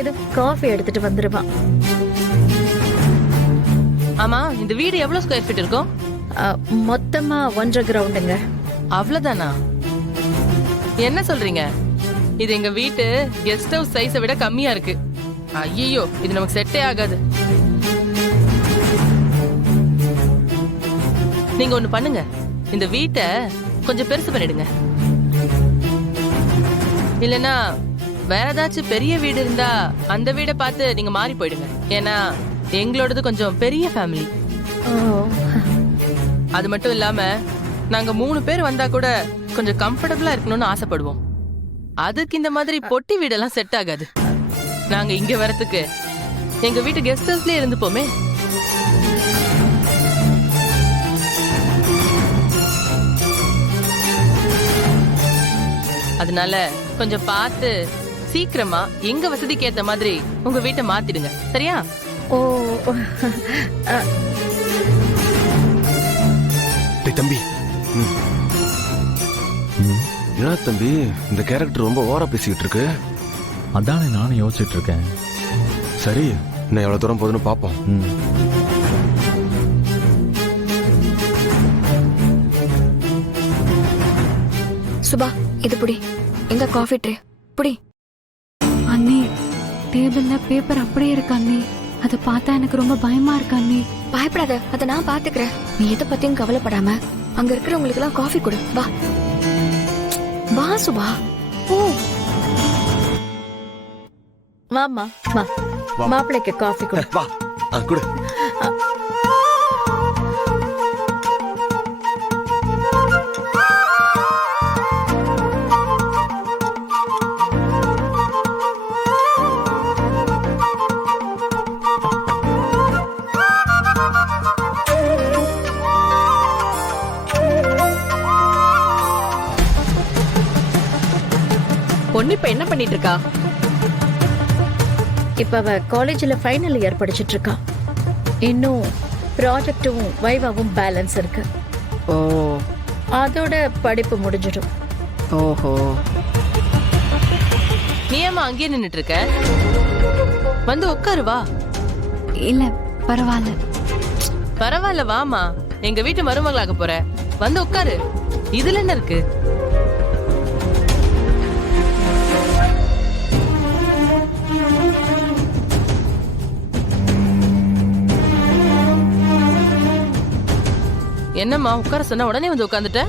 இது காஃபி எடுத்துட்டு வந்துருவான். ஆமா, இந்த வீடு எவ்வளவு ஸ்கொயர் ஃபீட் இருக்கும்? மொத்தமா 1.5 கிரவுண்டுங்க. அவ்வளவுதானா? என்ன சொல்றீங்க? இது எங்க வீட்டு கெஸ்ட் ஹவுஸ் சைஸை விட கம்மியா இருக்கு. ஐயோ, இது நமக்கு செட்டே ஆகாது. நீங்க ஒண்ணு பண்ணுங்க, இந்த வீட்டை கொஞ்சம் பெருசு பண்ணிடுங்க. இல்லனா வேற ஏதாச்சும் பெரிய வீடு இருந்தா அந்த வீடை பார்த்து நீங்க மாறி போயிடுங்க. ஏன்னா எங்களோடது கொஞ்சம் பெரிய ஃபேமிலி. அது மட்டும் இல்லாம நாங்க 3 பேர் வந்தா கூட கொஞ்சம் கம்ஃபர்டபுளா இருக்கணும்னு ஆசைப்படுவோம். அதுக்கு இந்த மாதிரி பொட்டி வீடெல்லாம் செட் ஆகாது. நாங்க இங்க வரதுக்கு எங்க வீட்டு கெஸ்ட் ஹவுஸ்லயே இருந்துப்போமே. அதனால கொஞ்சம் பார்த்து சீக்கிரமா எங்க வசதிக்கு ஏத்த மாதிரி உங்க வீட்டை மாத்திடுங்க, சரியா? ஓ, தம்பி, என்ன தம்பி இந்த கேரக்டர் ரொம்ப ஓவரா பேசிக்கிட்டு இருக்கு? அதானே நானும் யோசிச்சுட்டு இருக்கேன். சரி, நான் எவ்வளவு தூரம் போகுதுன்னு பாப்போம். சுபா, இது புடி. எங்க காஃபி ட்ரே புடி. அண்ணி, டேபிள்ல பேப்பர் அப்படியே இருக்கு அண்ணி. அதை பார்த்தா எனக்கு ரொம்ப பயமா இருக்கு அண்ணி. பயப்படாத, அதை நான் பாத்துக்கிறேன். நீ எதை பத்தியும் கவலைப்படாம அங்க இருக்கிறவங்களுக்கு எல்லாம் காஃபி கொடு. வா வா சுபா, ஓ வாமா வா. மாப்பிள்ளைக்கு காஃபி கொடு. வா, குடு. பொண்ணு இப்ப என்ன பண்ணிட்டு இருக்கா? இப்ப அவ காலேஜ்ல ஃபைனல் இயர் படிச்சிட்டு இருக்கா. இன்னும் ப்ராஜெக்டும் வைவாவும் பேலன்ஸ் இருக்கு. ஓ, அதோட படிப்பு முடிஞ்சிடும். ஓஹோ. நீ ஏமா அங்கேயே நின்னுட்டு இருக்க? வந்து உட்காரு, வா. இல்ல பரவாயில்ல. பரவாயில்ல, வாமா. எங்க வீட்டு மருமகளாக போற, வந்து உட்காரு. இதுல என்ன இருக்கு? என்னம்மா, உட்கார சொன்னா உடனே வந்து உட்காந்துட்ட?